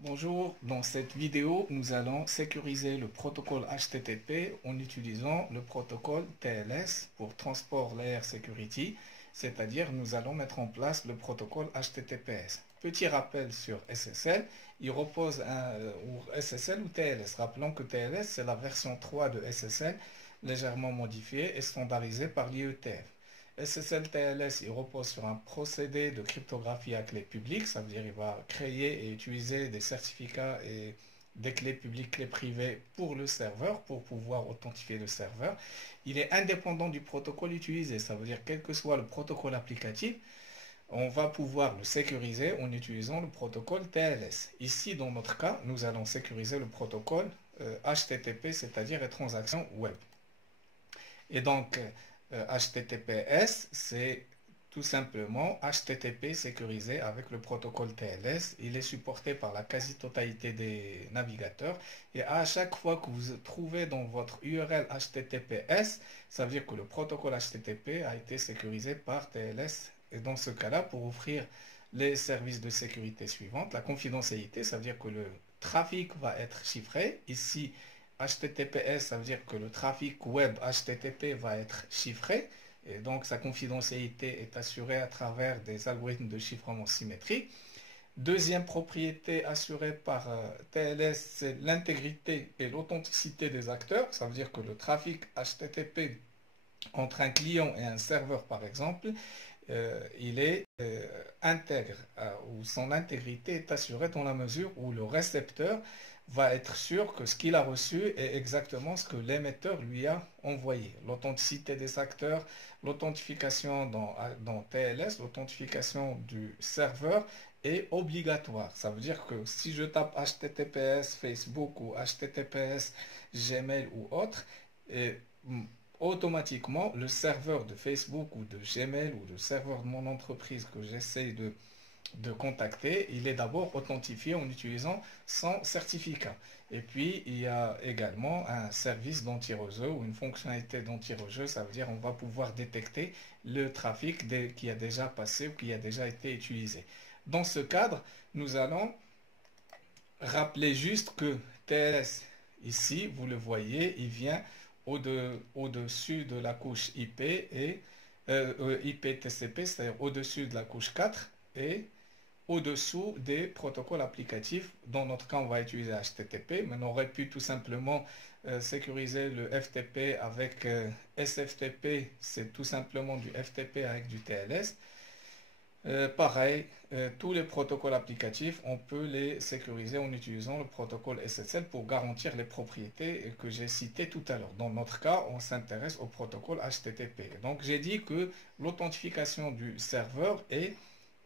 Bonjour, dans cette vidéo, nous allons sécuriser le protocole HTTP en utilisant le protocole TLS pour Transport Layer Security, c'est-à-dire nous allons mettre en place le protocole HTTPS. Petit rappel sur SSL, il repose SSL ou TLS. Rappelons que TLS, c'est la version 3 de SSL, légèrement modifiée et standardisée par l'IETF. SSL TLS, il repose sur un procédé de cryptographie à clé publique, ça veut dire qu'il va créer et utiliser des certificats et des clés publiques, clés privées pour le serveur, pour pouvoir authentifier le serveur. Il est indépendant du protocole utilisé, ça veut dire quel que soit le protocole applicatif, on va pouvoir le sécuriser en utilisant le protocole TLS. Ici, dans notre cas, nous allons sécuriser le protocole HTTP, c'est-à-dire les transactions web. Et donc, HTTPS, c'est tout simplement HTTP sécurisé avec le protocole TLS. Il est supporté par la quasi-totalité des navigateurs. Et à chaque fois que vous trouvez dans votre URL HTTPS, ça veut dire que le protocole HTTP a été sécurisé par TLS. Et dans ce cas-là, pour offrir les services de sécurité suivantes, la confidentialité, ça veut dire que le trafic va être chiffré. Ici, HTTPS, ça veut dire que le trafic web HTTP va être chiffré et donc sa confidentialité est assurée à travers des algorithmes de chiffrement symétrique. Deuxième propriété assurée par TLS, c'est l'intégrité et l'authenticité des acteurs. Ça veut dire que le trafic HTTP entre un client et un serveur, par exemple, il est intègre ou son intégrité est assurée dans la mesure où le récepteur va être sûr que ce qu'il a reçu est exactement ce que l'émetteur lui a envoyé. L'authenticité des acteurs, l'authentification dans TLS, l'authentification du serveur est obligatoire. Ça veut dire que si je tape HTTPS Facebook ou HTTPS Gmail ou autre, et automatiquement, le serveur de Facebook ou de Gmail ou le serveur de mon entreprise que j'essaie de contacter, il est d'abord authentifié en utilisant son certificat. Et puis, il y a également un service d'anti-réseau ou une fonctionnalité d'anti-réseau. Ça veut dire qu'on va pouvoir détecter le trafic qui a déjà passé ou qui a déjà été utilisé. Dans ce cadre, nous allons rappeler juste que TLS, ici, vous le voyez, il vient au-dessus de la couche IP et IP-TCP, c'est-à-dire au-dessus de la couche 4 et au-dessous des protocoles applicatifs. Dans notre cas, on va utiliser HTTP, mais on aurait pu tout simplement sécuriser le FTP avec SFTP, c'est tout simplement du FTP avec du TLS. Pareil, tous les protocoles applicatifs, on peut les sécuriser en utilisant le protocole SSL pour garantir les propriétés que j'ai citées tout à l'heure. Dans notre cas, on s'intéresse au protocole HTTP. Donc, j'ai dit que l'authentification du serveur est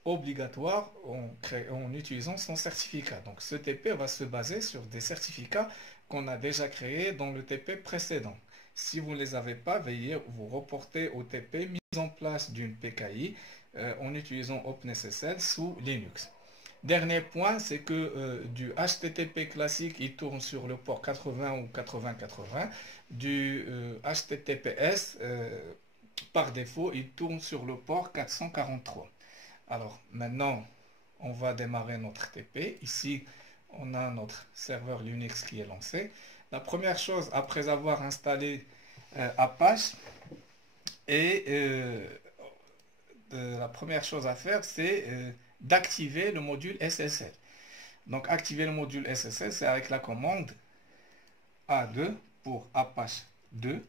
obligatoire en utilisant son certificat. Donc, ce TP va se baser sur des certificats qu'on a déjà créés dans le TP précédent. Si vous ne les avez pas, veuillez vous reporter au TP mis en place d'une PKI en utilisant OpenSSL sous Linux. Dernier point, c'est que du HTTP classique, il tourne sur le port 80 ou 8080. Du HTTPS, par défaut, il tourne sur le port 443. Alors maintenant, on va démarrer notre TP. Ici, on a notre serveur Linux qui est lancé. La première chose, après avoir installé Apache, la première chose à faire, c'est d'activer le module SSL. Donc, activer le module SSL, c'est avec la commande A2 pour Apache 2,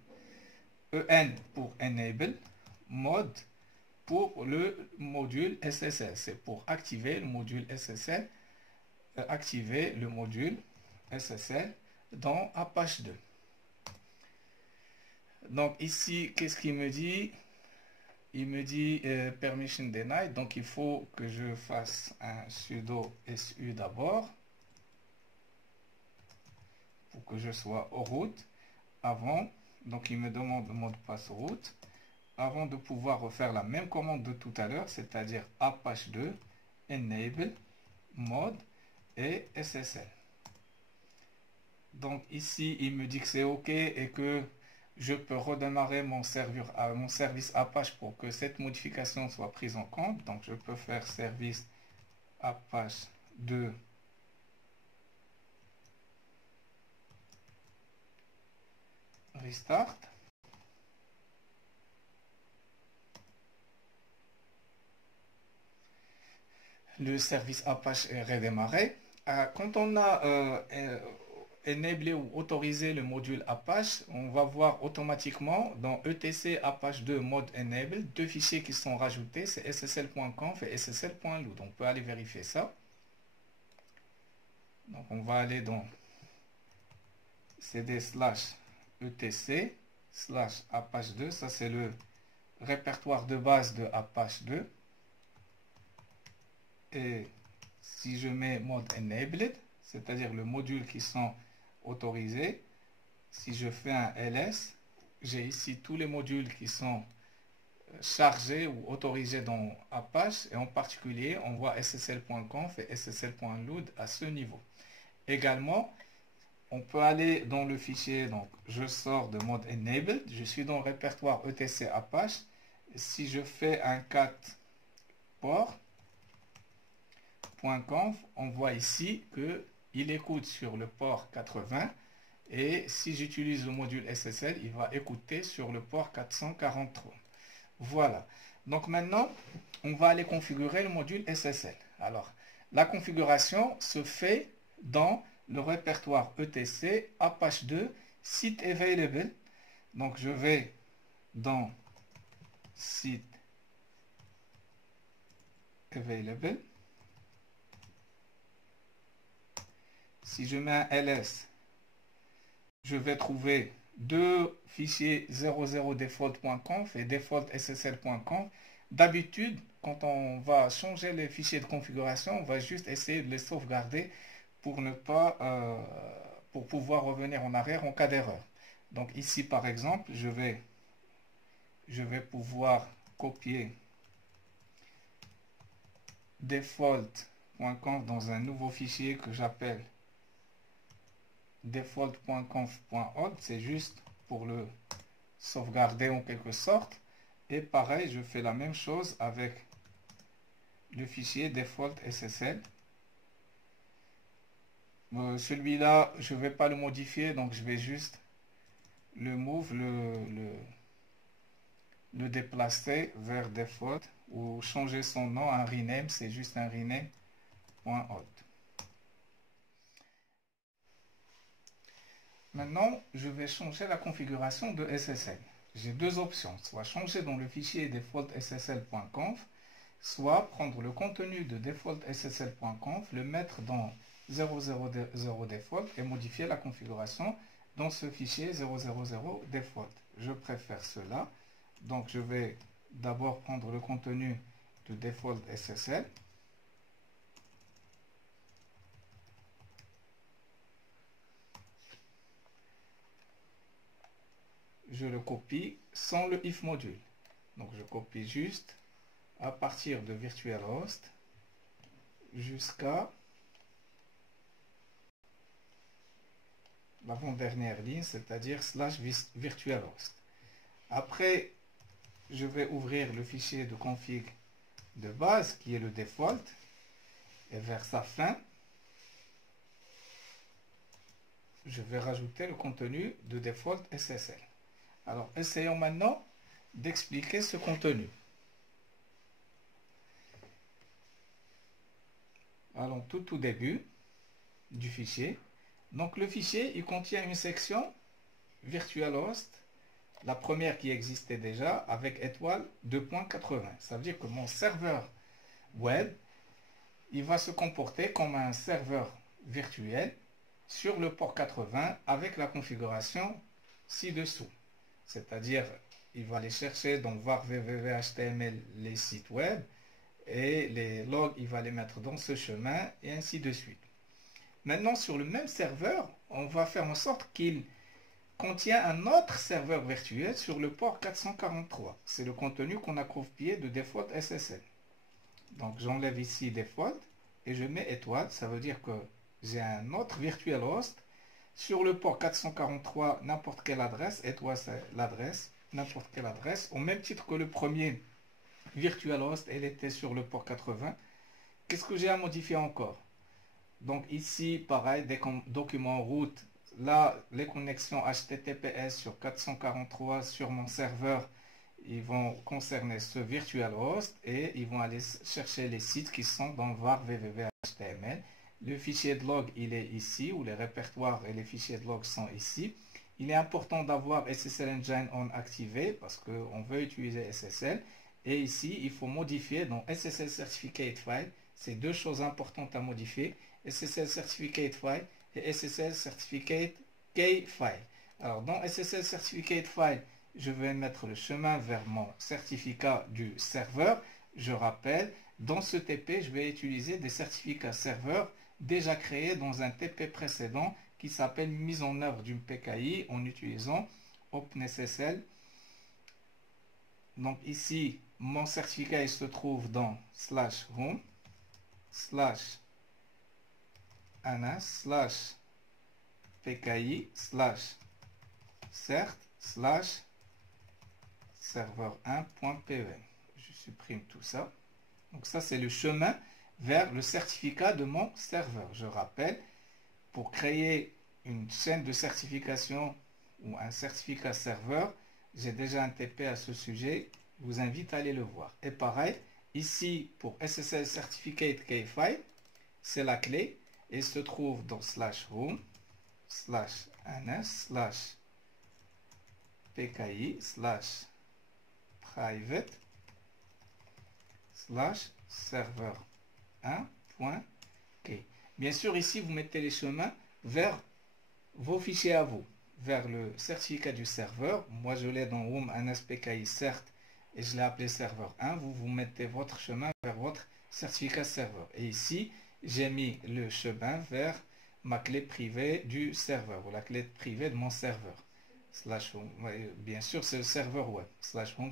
EN pour Enable, Mode pour le module SSL. C'est pour activer le module SSL, activer le module SSL dans Apache 2. Donc ici, qu'est-ce qu'il me dit? Il me dit permission denied, donc il faut que je fasse un sudo su d'abord pour que je sois au root avant. Donc il me demande le mot de passe au root avant de pouvoir refaire la même commande de tout à l'heure, c'est-à-dire Apache 2, enable, mode et SSL. Donc ici, il me dit que c'est OK et que je peux redémarrer mon service Apache pour que cette modification soit prise en compte. Donc je peux faire service Apache 2 Restart. Le service Apache est redémarré. Quand on a enable ou autorisé le module Apache, on va voir automatiquement dans etc Apache 2 mode enable deux fichiers qui sont rajoutés, c'est ssl.conf et ssl.load. On peut aller vérifier ça. Donc on va aller dans cd /etc /apache 2, ça c'est le répertoire de base de Apache 2. Et si je mets mode enabled, c'est-à-dire le module qui sont autorisés, si je fais un ls, j'ai ici tous les modules qui sont chargés ou autorisés dans Apache, et en particulier on voit ssl.conf et ssl.load à ce niveau. Également, on peut aller dans le fichier, donc je sors de mode enabled, je suis dans le répertoire etc Apache. Si je fais un cat port .conf, on voit ici que il écoute sur le port 80, et si j'utilise le module SSL, il va écouter sur le port 443. Voilà. Donc maintenant, on va aller configurer le module SSL. Alors, la configuration se fait dans le répertoire etc Apache 2 site available. Donc je vais dans site available. Si je mets un ls, je vais trouver deux fichiers 00default.conf et defaultssl.conf. D'habitude, quand on va changer les fichiers de configuration, on va juste essayer de les sauvegarder pour ne pas pour pouvoir revenir en arrière en cas d'erreur. Donc ici par exemple, je vais pouvoir copier default.conf dans un nouveau fichier que j'appelle default.conf.org, c'est juste pour le sauvegarder en quelque sorte. Et pareil, je fais la même chose avec le fichier default SSL. Celui-là, je ne vais pas le modifier, donc je vais juste le move, le déplacer vers default ou changer son nom, un rename, c'est juste un rename.org. Maintenant, je vais changer la configuration de SSL. J'ai deux options, soit changer dans le fichier defaultssl.conf, soit prendre le contenu de defaultssl.conf, le mettre dans 000default et modifier la configuration dans ce fichier 000default. Je préfère cela. Donc je vais d'abord prendre le contenu de defaultssl. Je le copie sans le if module. Donc je copie juste à partir de virtualhost jusqu'à l'avant-dernière ligne, c'est-à-dire /virtualhost. Après, je vais ouvrir le fichier de config de base qui est le default, et vers sa fin, je vais rajouter le contenu de default SSL. Alors, essayons maintenant d'expliquer ce contenu. Allons tout au début du fichier. Donc, le fichier, il contient une section virtualhost, la première qui existait déjà, avec étoile 2.80. Ça veut dire que mon serveur web, il va se comporter comme un serveur virtuel sur le port 80 avec la configuration ci-dessous. C'est-à-dire, il va aller chercher dans var www.html les sites web et les logs, il va les mettre dans ce chemin et ainsi de suite. Maintenant, sur le même serveur, on va faire en sorte qu'il contient un autre serveur virtuel sur le port 443. C'est le contenu qu'on a copié de default SSL. Donc, j'enlève ici default et je mets étoile. Ça veut dire que j'ai un autre virtual host sur le port 443, n'importe quelle adresse. Étoile, c'est l'adresse, n'importe quelle adresse. Au même titre que le premier virtual host, elle était sur le port 80. Qu'est-ce que j'ai à modifier encore? Donc ici, pareil, document route, là, les connexions HTTPS sur 443 sur mon serveur, ils vont concerner ce virtual host et ils vont aller chercher les sites qui sont dans le var www.html. Le fichier de log, il est ici, où les répertoires et les fichiers de log sont ici. Il est important d'avoir SSL Engine on activé parce qu'on veut utiliser SSL. Et ici, il faut modifier dans SSL Certificate File. C'est deux choses importantes à modifier. SSL Certificate File et SSL Certificate Key File. Alors, dans SSL Certificate File, je vais mettre le chemin vers mon certificat du serveur. Je rappelle, dans ce TP, je vais utiliser des certificats serveurs déjà créés dans un TP précédent qui s'appelle mise en œuvre d'une PKI en utilisant OpenSSL. Donc ici, mon certificat il se trouve dans /home /ana /pki /cert serveur1.py. Je supprime tout ça. Donc ça, c'est le chemin vers le certificat de mon serveur. Je rappelle, pour créer une chaîne de certification ou un certificat serveur, j'ai déjà un TP à ce sujet. Je vous invite à aller le voir. Et pareil, ici, pour SSL Certificate Key File, c'est la clé et se trouve dans /home /ns /pki /private /serveur1.key. Bien sûr, ici, vous mettez les chemins vers vos fichiers à vous, vers le certificat du serveur. Moi, je l'ai dans home /pki cert et je l'ai appelé serveur 1. Vous mettez votre chemin vers votre certificat serveur. Et ici, j'ai mis le chemin vers ma clé privée du serveur ou la clé privée de mon serveur. /home, bien sûr, c'est le serveur web. /home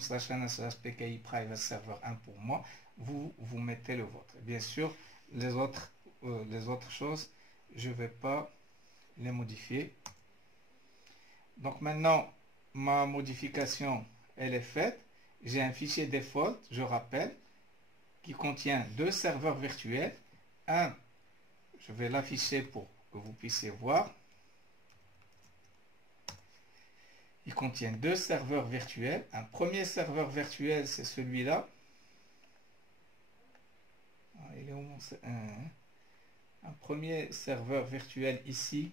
/pki private serveur 1 pour moi. Vous mettez le vôtre. Bien sûr, les autres choses, je ne vais pas les modifier. Donc maintenant, ma modification, elle est faite. J'ai un fichier default, je rappelle, qui contient deux serveurs virtuels. Un, je vais l'afficher pour que vous puissiez voir. Il contient deux serveurs virtuels. Un premier serveur virtuel, c'est celui-là. Un premier serveur virtuel ici,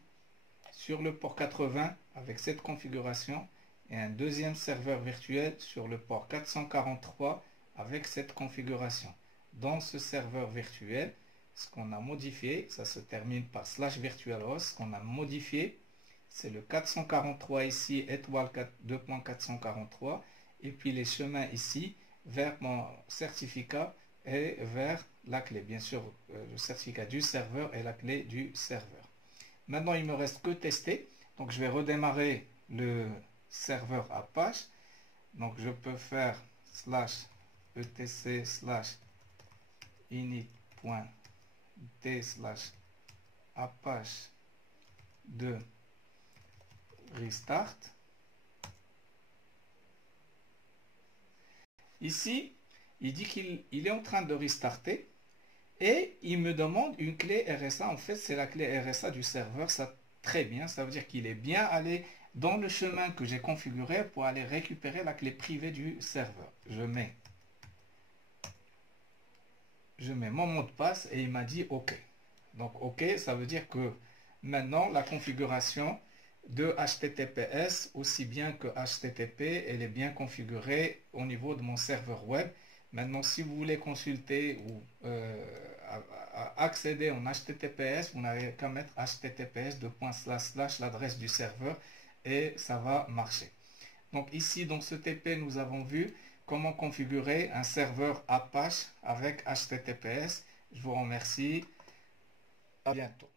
sur le port 80, avec cette configuration. Et un deuxième serveur virtuel sur le port 443 avec cette configuration. Dans ce serveur virtuel, ce qu'on a modifié, ça se termine par /virtualhost, ce qu'on a modifié, c'est le 443 ici, étoile 2.443, et puis les chemins ici, vers mon certificat et vers la clé. Bien sûr, le certificat du serveur et la clé du serveur. Maintenant, il me reste que tester. Donc, je vais redémarrer le serveur Apache. Donc je peux faire /etc/init.d/apache de restart. Ici, il dit qu'il est en train de restarter et il me demande une clé RSA. En fait, c'est la clé RSA du serveur. Ça, très bien, ça veut dire qu'il est bien allé dans le chemin que j'ai configuré pour aller récupérer la clé privée du serveur. Je mets mon mot de passe et il m'a dit OK. Donc OK, ça veut dire que maintenant la configuration de HTTPS, aussi bien que HTTP, elle est bien configurée au niveau de mon serveur web. Maintenant, si vous voulez consulter ou accéder en HTTPS, vous n'avez qu'à mettre https:// l'adresse du serveur et ça va marcher. Donc ici, dans ce TP, nous avons vu comment configurer un serveur Apache avec HTTPS. Je vous remercie. À bientôt.